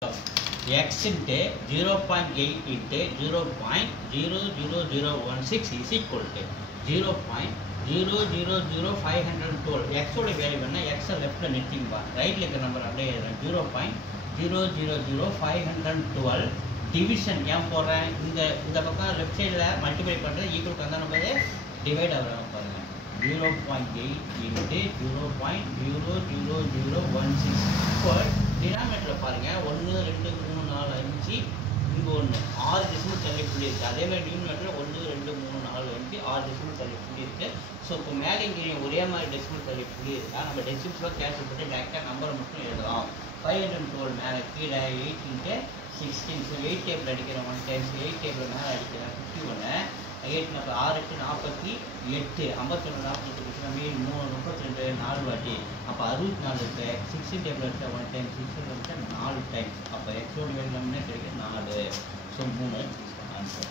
x into 0.8 into 0.00016 is equal to 0.000512. x ஓட value என்ன? x லெஃப்ட்ல நிறுத்திங்க பா. ரைட்ல இருக்க நம்பர் அப்படியே எழுதுறேன். 0.000512 டிவிஷன் ஏன் போடுறேன்? இந்த பக்கம் லெஃப்ட் சைடில் மல்டிப்ளை பண்ணுறது ஈக்குவல் வந்தால் நம்ம டிவைட் ஆகிறாங்க பாருங்கள். 0.8 into 0.00016 இப்போ டினாமினேட்டரில் பாருங்கள் 1 2 3 4 5 இங்கே 1 6 டெசிமல் தள்ளி புள்ளி இருக்குது. அதே மாதிரி டினாமினேட்டரில் 1 2 3 4 5 6 டெசிமல் தள்ளி புள்ளி இருக்குது. ஸோ இப்போ மேலே இங்கே ஒரே மாதிரி டெசிமல் தள்ளி புள்ளி இருக்கா, நம்ம டெசிமல்ஸாக கேன்சல் பண்ணி டேரெக்டாக நம்பரை மட்டும் எழுதலாம். 512 மேலே கீழே 8 into 16. ஸோ 8 டேபிள் அடிக்கிறேன் 1 டைம்ஸ் 8 டேபிள் மேலே அடிக்கிறேன் 51. 8 6 8 48 51 48 மீன் 3 32 4 வாட்டி அப்போ 64 இருக்கு. 16 டேபிள் எடுத்தால் 1 டைம் 16 எடுத்தால் 4 டைம்ஸ். அப்போ எக்ஸோட வேல்யூ கிடைக்கும் 4. So 3 answer.